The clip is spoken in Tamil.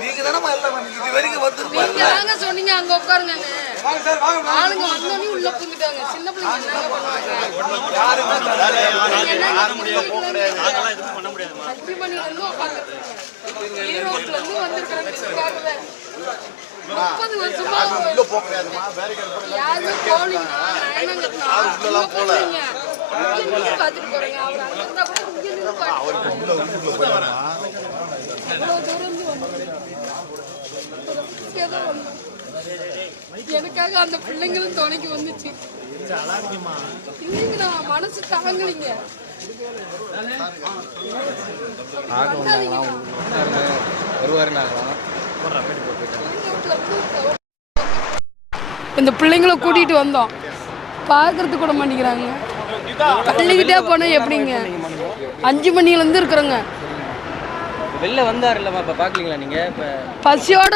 நீங்க தானே எல்லாம் இது வரைக்கும் வந்து நீங்க தாங்க சொன்னீங்க அங்க உட்காருங்க. ஆளுங்க வந்தோடனே உள்ள புந்துட்டாங்க. சின்ன பிள்ளைங்க என்னங்க பண்ணுவாங்க? 5 மணில இருந்து உட்காந்துருக்கீங்க. ஈரோட்ல இருந்து வந்திருக்காங்க. 30 வருஷமா உள்ள போக முடியாதுமா பேரிகேட் யாருமே போலீங்க. நயனங்கலாம் போலீங்க. இங்க பாத்துட்டு போறீங்க. அவர் அங்க இருந்தா கூட இங்க நின்னு பாத்துட்டு உள்ள போயிடலாமா அவ்வளவு தூரம் இருந்து வந்தாங்க. எனக்காக அந்த பிள்ளைங்களும் துணைக்கு வந்துச்சு. இல்லைங்கண்ணா மனசு தாங்கலிங்க. இந்த பிள்ளைங்களை கூட்டிட்டு வந்தோம். பார்க்கறது கூட மாட்டேங்கிறாங்க. தள்ளிக்கிட்டே போனா எப்படிங்க? 5 மணில இருந்து இருக்கிறோங்க. வெளில வந்தாருல்லம்மா, இப்ப பாக்கலீங்களா நீங்க? இப்ப பசியோட